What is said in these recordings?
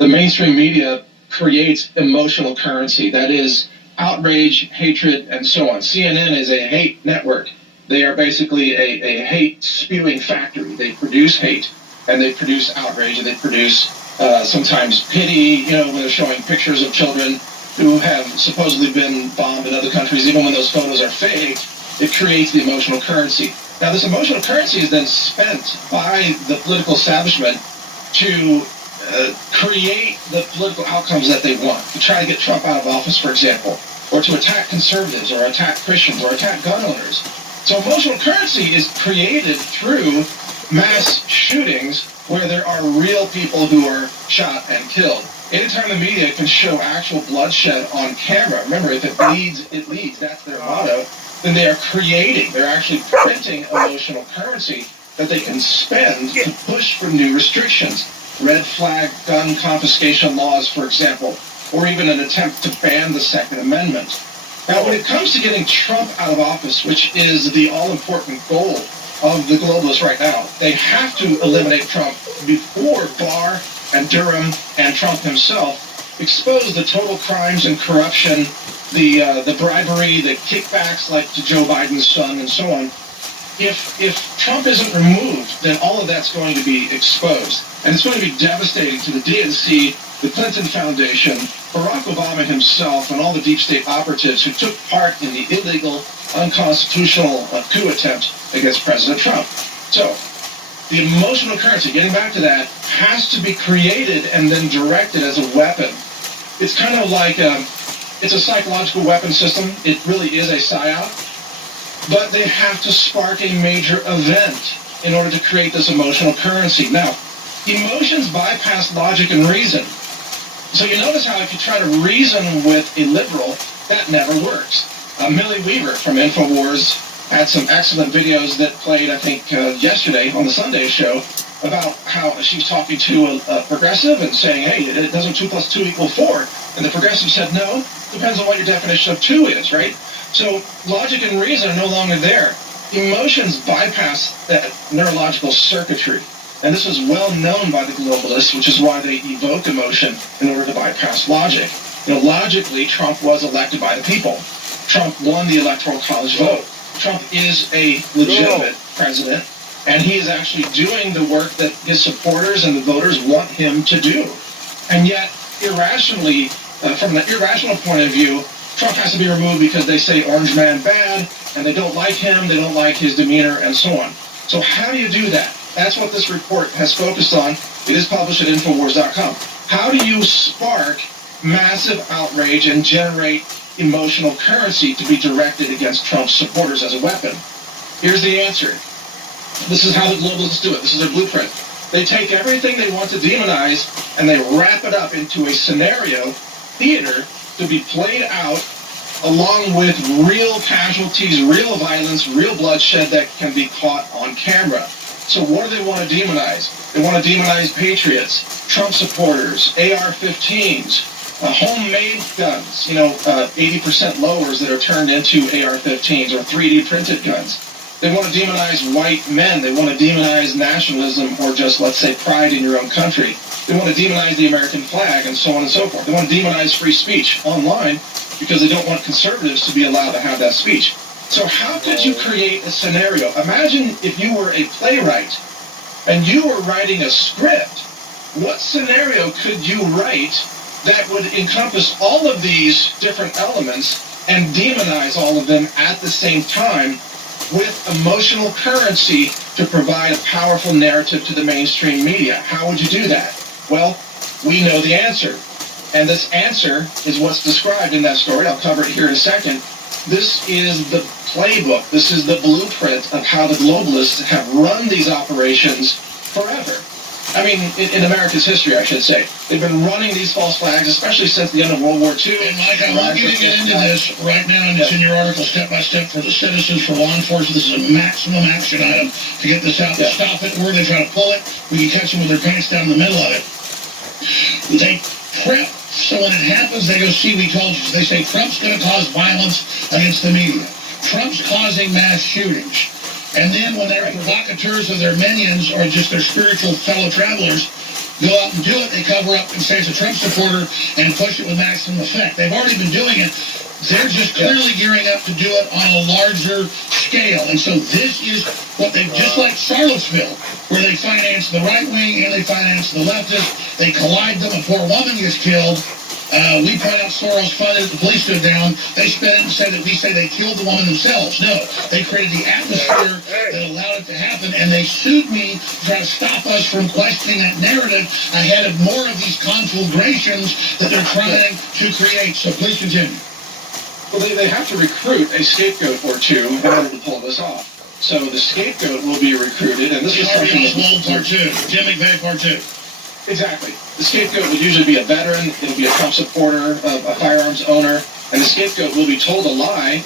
the mainstream media creates emotional currency. That is outrage, hatred, and so on. CNN is a hate network. They are basically a hate spewing factory. They produce hate, and they produce outrage, and they produce sometimes pity, when they're showing pictures of children who have supposedly been bombed in other countries. Even when those photos are fake, it creates the emotional currency. Now, this emotional currency is then spent by the political establishment to create the political outcomes that they want, to try to get Trump out of office, for example, or to attack conservatives, or attack Christians, or attack gun owners. So emotional currency is created through mass shootings where there are real people who are shot and killed. Anytime the media can show actual bloodshed on camera, remember, if it bleeds, it leads, that's their motto, then they are creating, they're actually printing emotional currency that they can spend to push for new restrictions. Red flag gun confiscation laws, for example, or even an attempt to ban the Second Amendment. Now, when it comes to getting Trump out of office, which is the all-important goal of the globalists right now, they have to eliminate Trump before Barr and Durham and Trump himself expose the total crimes and corruption, the bribery, the kickbacks like to Joe Biden's son and so on. If Trump isn't removed, then all of that's going to be exposed. And it's going to be devastating to the DNC, the Clinton Foundation, Barack Obama himself, and all the deep state operatives who took part in the illegal, unconstitutional coup attempt against President Trump. So, the emotional currency, getting back to that, has to be created and then directed as a weapon. It's kind of like it's a psychological weapon system. It really is a psyop. But they have to spark a major event in order to create this emotional currency. Now, emotions bypass logic and reason. So you notice how if you try to reason with a liberal, that never works. Millie Weaver from InfoWars had some excellent videos that played, I think, yesterday on the Sunday show about how she's talking to a progressive and saying, hey, it doesn't 2 plus 2 equal 4. And the progressive said, no, depends on what your definition of 2 is, right? So logic and reason are no longer there. Emotions bypass that neurological circuitry. And this is well known by the globalists, which is why they evoke emotion in order to bypass logic. Logically, Trump was elected by the people. Trump won the Electoral College vote. Trump is a legitimate president, and he is actually doing the work that his supporters and the voters want him to do. And yet, irrationally, from an irrational point of view, Trump has to be removed because they say Orange Man bad, and they don't like him, they don't like his demeanor, and so on. So how do you do that? That's what this report has focused on. It is published at Infowars.com. How do you spark massive outrage and generate emotional currency to be directed against Trump's supporters as a weapon? Here's the answer. This is how the globalists do it. This is their blueprint. They take everything they want to demonize and they wrap it up into a scenario, theater, to be played out along with real casualties, real violence, real bloodshed that can be caught on camera. So what do they want to demonize? They want to demonize patriots, Trump supporters, AR-15s, homemade guns, 80% lowers that are turned into AR-15s or 3D printed guns. They want to demonize white men. They want to demonize nationalism or just, let's say, pride in your own country. They want to demonize the American flag and so on and so forth. They want to demonize free speech online because they don't want conservatives to be allowed to have that speech. So how could you create a scenario? Imagine if you were a playwright and you were writing a script. What scenario could you write that would encompass all of these different elements and demonize all of them at the same time with emotional currency to provide a powerful narrative to the mainstream media? How would you do that? Well, we know the answer. And this answer is what's described in that story. I'll cover it here in a second. This is the playbook. This is the blueprint of how the globalists have run these operations forever. I mean, in America's history, I should say. They've been running these false flags, especially since the end of World War II. And Mike, I want you to get into this right now, and it's in your article, step by step, for the citizens, for law enforcement. This is a maximum action item to get this out, to stop it. Where they try to pull it, we can catch them with their pants down in the middle of it. They prep, so when it happens, they go, see, we told you. They say Trump's going to cause violence against the media. Trump's causing mass shootings. And then when they're provocateurs or their minions or just their spiritual fellow travelers, go out and do it, they cover up and say it's a Trump supporter and push it with maximum effect. They've already been doing it. They're just clearly gearing up to do it on a larger scale. And so this is what they've, just like Charlottesville, where they finance the right wing and they finance the leftist. They collide them, a poor woman gets killed. We point out Soros funded it, the police stood down. They spin it and say that we say they killed the woman themselves. No, they created the atmosphere that allowed it to happen, and they sued me to try to stop us from questioning that narrative ahead of more of these conflagrations that they're trying to create. So please continue. Well, they have to recruit a scapegoat or two in order to pull this off. So the scapegoat will be recruited, and this is Harvey something... Oswald Part 2, Jim McVeigh Part 2. Exactly. The scapegoat would usually be a veteran, it'll be a Trump supporter, a firearms owner, and the scapegoat will be told a lie,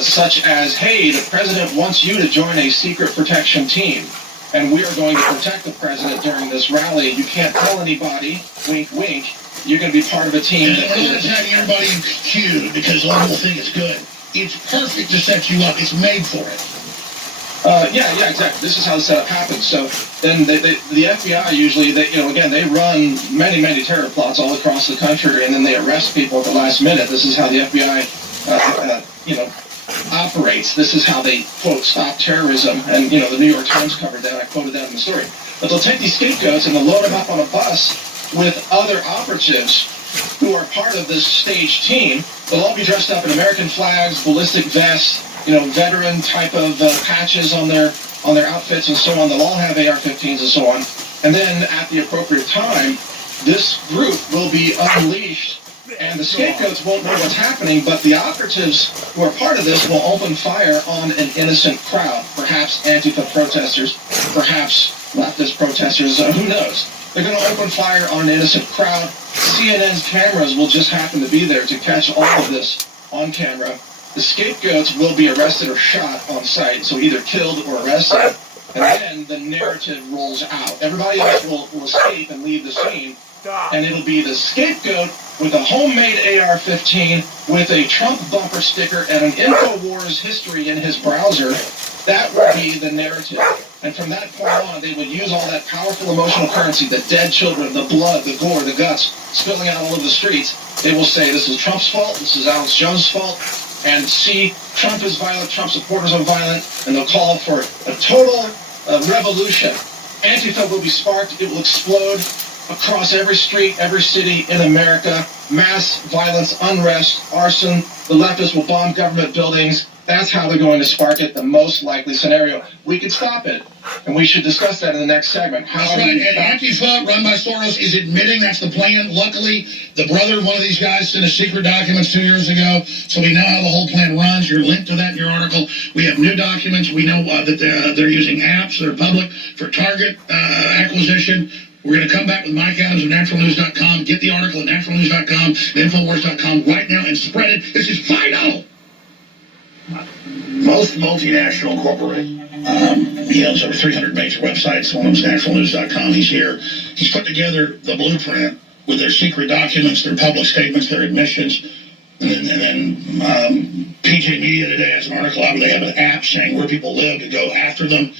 such as, hey, the president wants you to join a secret protection team, and we are going to protect the president during this rally. You can't tell anybody, wink, wink, you're going to be part of a team. And we're not attacking everybody in Q because a lot of people think it's good. It's perfect to set you up. It's made for it. Yeah, exactly. This is how the setup happens. So then the FBI usually, they run many terror plots all across the country, and then they arrest people at the last minute. This is how the FBI, operates. This is how they, quote, stop terrorism. And, the New York Times covered that. I quoted that in the story. But they'll take these scapegoats and they'll load them up on a bus with other operatives who are part of this staged team. They'll all be dressed up in American flags, ballistic vests, veteran type of patches on their outfits and so on. They'll all have AR-15s and so on. And then at the appropriate time, this group will be unleashed, and the scapegoats won't know what's happening, but the operatives who are part of this will open fire on an innocent crowd, perhaps Antifa protesters, perhaps leftist protesters, who knows? They're going to open fire on an innocent crowd. CNN's cameras will just happen to be there to catch all of this on camera. The scapegoats will be arrested or shot on sight, so either killed or arrested, and then the narrative rolls out. Everybody else will escape and leave the scene, and it'll be the scapegoat with a homemade AR-15 with a Trump bumper sticker and an InfoWars history in his browser. That will be the narrative. And from that point on, they would use all that powerful emotional currency, the dead children, the blood, the gore, the guts, spilling out all over the streets. They will say, this is Trump's fault, this is Alex Jones' fault, and see, Trump is violent, Trump supporters are violent, and they'll call for a total revolution. Antifa will be sparked, it will explode across every street, every city in America. Mass violence, unrest, arson, the leftists will bomb government buildings. That's how they're going to spark it, the most likely scenario. We could stop it, and we should discuss that in the next segment. That's right, and Antifa, run by Soros, is admitting that's the plan. Luckily, the brother of one of these guys sent us secret documents 2 years ago, so we know how the whole plan runs. You're linked to that in your article. We have new documents. We know that they're using apps that are public for target acquisition. We're going to come back with Mike Adams of naturalnews.com. Get the article at naturalnews.com, Infowars.com right now, and spread it. This is final. Most multinational corporations, he owns over 300 major websites. One of them is naturalnews.com. He's here. He's put together the blueprint with their secret documents, their public statements, their admissions. And then PJ Media today has an article out where they have an app saying where people live to go after them.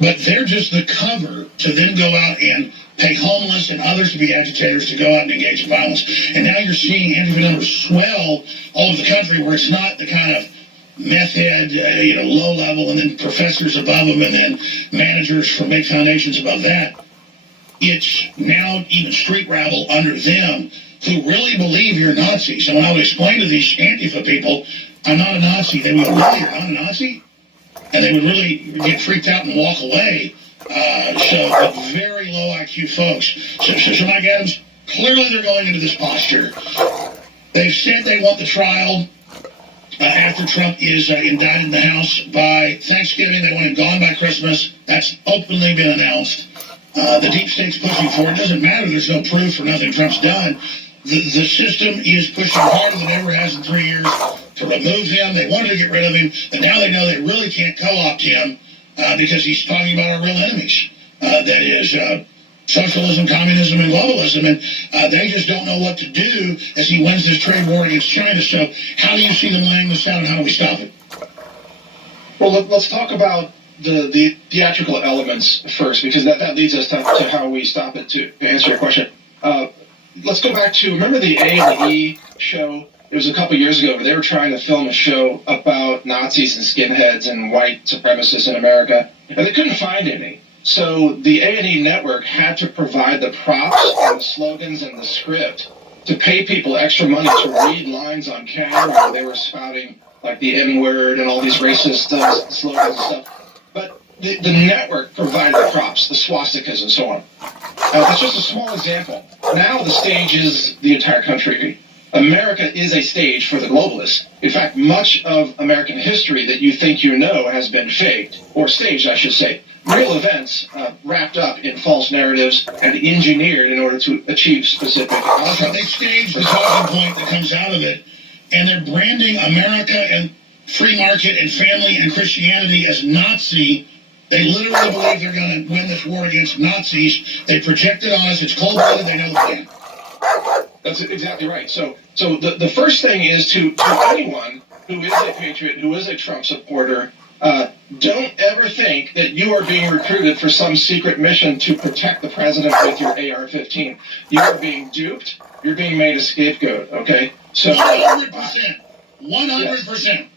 But they're just the cover to then go out and pay homeless and others to be agitators to go out and engage in violence. And now you're seeing Antifa numbers swell all over the country where it's not the kind of meth head, low level, and then professors above them, and then managers from big foundations above that. It's now even street rabble under them who really believe you're Nazis. So when I would explain to these Antifa people, I'm not a Nazi, they would go, really, you're not a Nazi? And they would really get freaked out and walk away. So very low IQ folks. So Mike Adams, clearly they're going into this posture. They've said they want the trial after Trump is indicted in the House by Thanksgiving. They want him gone by Christmas. That's openly been announced. The deep state's pushing for it. It doesn't matter. There's no proof for nothing Trump's done. The system is pushing harder than ever has in 3 years to remove him. They wanted to get rid of him, but now they know they really can't co-opt him because he's talking about our real enemies. That is socialism, communism, and globalism. And they just don't know what to do as he wins this trade war against China. So how do you see them laying this out, and how do we stop it? Well, let's talk about the theatrical elements first, because that leads us to how we stop it. To answer your question, let's go back to, remember the A&E show? It was a couple years ago where they were trying to film a show about Nazis and skinheads and white supremacists in America, and they couldn't find any. So the A&E network had to provide the props and the slogans and the script to pay people extra money to read lines on camera where they were spouting like the N-word and all these racist slogans and stuff. But the network provided the props, the swastikas and so on. That's just a small example. Now the stage is the entire country. America is a stage for the globalists. In fact, much of American history that you think you know has been faked, or staged, I should say. Real events wrapped up in false narratives and engineered in order to achieve specific outcomes. So they stage the talking point that comes out of it, and they're branding America and free market and family and Christianity as Nazi. They literally believe they're going to win this war against Nazis. They project it on us. It's cold-blooded. They know the plan. That's exactly right. So the first thing is to anyone who is a patriot, who is a Trump supporter, don't ever think that you are being recruited for some secret mission to protect the president with your AR-15. You are being duped. You're being made a scapegoat, okay? So 100%. 100%.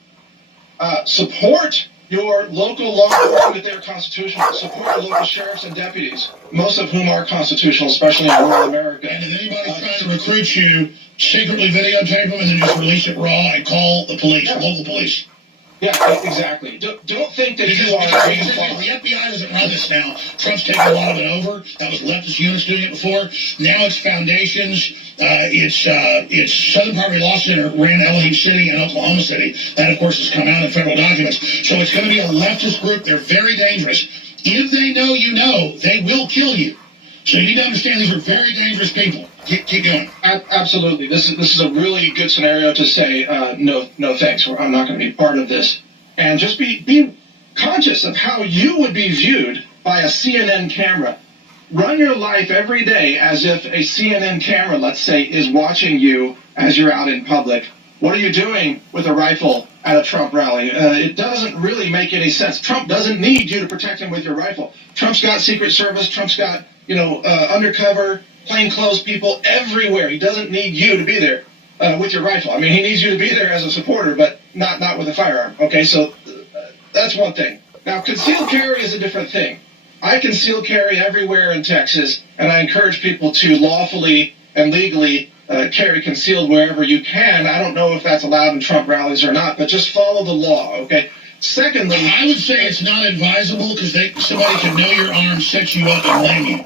Support your local law enforcement if they're constitutional. Support your local sheriffs and deputies, most of whom are constitutional, especially in rural America. And if anybody's trying to recruit you, secretly videotape them and then just release it raw and call the police, local police. Yeah, exactly. Don't think that you are being followed. The FBI doesn't run this now. Trump's taken a lot of it over. That was leftist units doing it before. Now it's foundations. It's Southern Poverty Law Center ran Elohim City and Oklahoma City. That, of course, has come out in federal documents. So it's going to be a leftist group. They're very dangerous. If they know you know, they will kill you. So you need to understand these are very dangerous people. Keep going. Absolutely. This is a really good scenario to say, no thanks. I'm not going to be part of this. And just be conscious of how you would be viewed by a CNN camera. Run your life every day as if a CNN camera, let's say, is watching you as you're out in public. What are you doing with a rifle at a Trump rally? It doesn't really make any sense. Trump doesn't need you to protect him with your rifle. Trump's got Secret Service. Trump's got, undercover, plainclothes people everywhere. He doesn't need you to be there with your rifle. I mean, he needs you to be there as a supporter, but not with a firearm. Okay, so that's one thing. Now, concealed carry is a different thing. I conceal carry everywhere in Texas, and I encourage people to lawfully and legally carry concealed wherever you can. I don't know if that's allowed in Trump rallies or not, but just follow the law, okay? Secondly, I would say it's not advisable because somebody can know your arm, set you up, and blame you.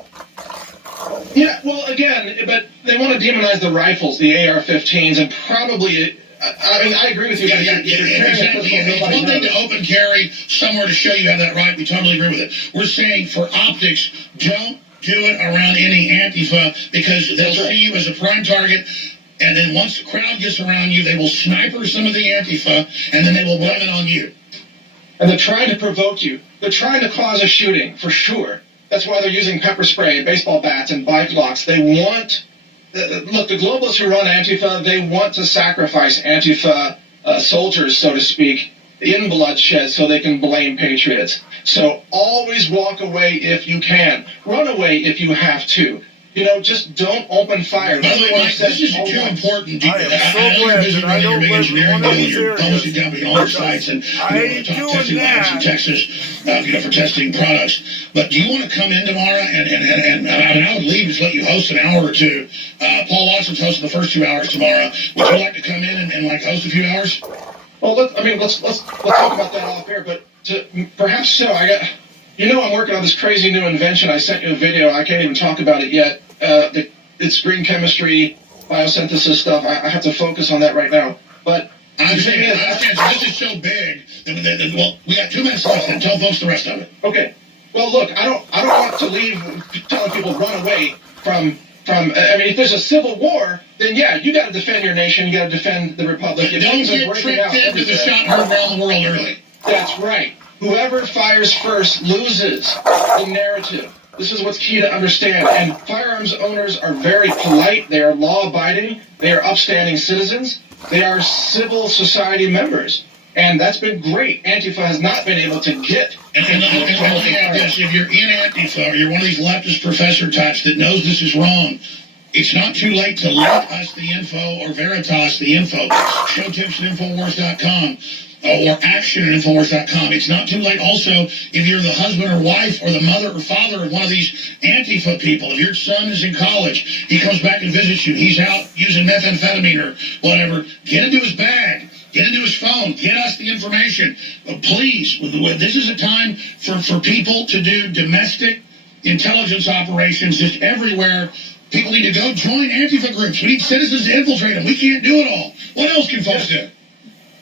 Yeah, well, again, but they want to demonize the rifles, the AR-15s, and probably, I agree with you. Yeah, exactly. It's one thing to open carry somewhere to show you have that right. We totally agree with it. We're saying for optics, don't do it around any Antifa because they'll see you as a prime target. And then once the crowd gets around you, they will sniper some of the Antifa, and then they will blame it on you. And they're trying to provoke you. They're trying to cause a shooting, for sure. That's why they're using pepper spray and baseball bats and bike locks. They want, look, the globalists who run Antifa, they want to sacrifice Antifa soldiers, so to speak, in bloodshed so they can blame patriots. So always walk away if you can. Run away if you have to. Just don't open fire. By the way, Mike, this is too important. I know you're busy running your big engineering deal, you're publishing company on all the sites, and top testing labs in Texas, for testing products. But do you want to come in tomorrow? And I would leave just let you host an hour or two. Paul Watson's hosting the first 2 hours tomorrow. Would you like to come in and host a few hours? Well, let's talk about that off air. But perhaps so. I'm working on this crazy new invention. I sent you a video. I can't even talk about it yet. It's green chemistry, biosynthesis stuff. I have to focus on that right now. But I understand. So this is so big that we got 2 minutes left. And tell folks the rest of it. Okay. Well, look, I don't want to leave telling people run away from. If there's a civil war, then yeah, you got to defend your nation. You got to defend the republic. Don't get tricked into the shot heard around the world early. That's right. Whoever fires first loses the narrative. This is what's key to understand. And firearms owners are very polite. They are law-abiding. They are upstanding citizens. They are civil society members. And that's been great. Antifa has not been able to get. And let me add this: if you're in Antifa or you're one of these leftist professor types that knows this is wrong, it's not too late to link us the info or Veritas the info. Show tips at Infowars.com. Or action at Infowars.com. It's not too late also if you're the husband or wife or the mother or father of one of these Antifa people. If your son is in college, he comes back and visits you, he's out using methamphetamine or whatever, get into his bag, get into his phone, get us the information. Please, this is a time for people to do domestic intelligence operations just everywhere. People need to go join Antifa groups. We need citizens to infiltrate them. We can't do it all. What else can folks do?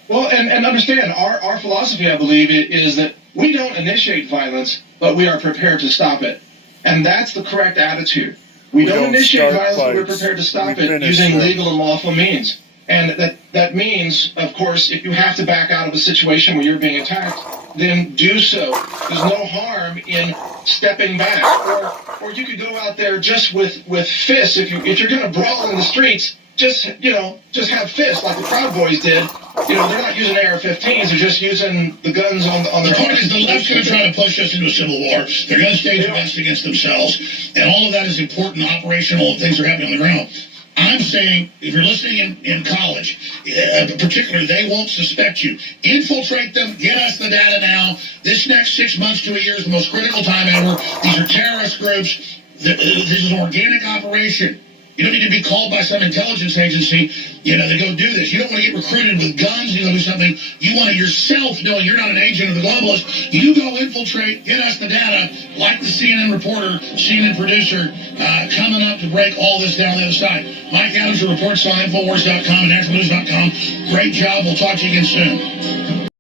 Well, and understand, our philosophy, I believe, is that we don't initiate violence, but we are prepared to stop it. And that's the correct attitude. We don't initiate violence, but we're prepared to stop it using legal and lawful means. And that means, of course, if you have to back out of a situation where you're being attacked, then do so. There's no harm in stepping back. Or you could go out there just with fists. If you're going to brawl in the streets, just have fists like the Proud Boys did. They're not using AR-15s. They're just using the guns on their. The point is, the left's going to try to push us into a civil war. They're going to stage events against themselves, and all of that is important. Operational things are happening on the ground. I'm saying, if you're listening in college, particularly, they won't suspect you. Infiltrate them. Get us the data now. This next 6 months to a year is the most critical time ever. These are terrorist groups. This is an organic operation. You don't need to be called by some intelligence agency, to go do this. You don't want to get recruited with guns, do something. You want to yourself, knowing you're not an agent of the globalists, you go infiltrate, get us the data, like the CNN reporter, CNN producer, coming up to break all this down the other side. Mike Adams reports on Infowars.com and NationalNews.com. Great job. We'll talk to you again soon.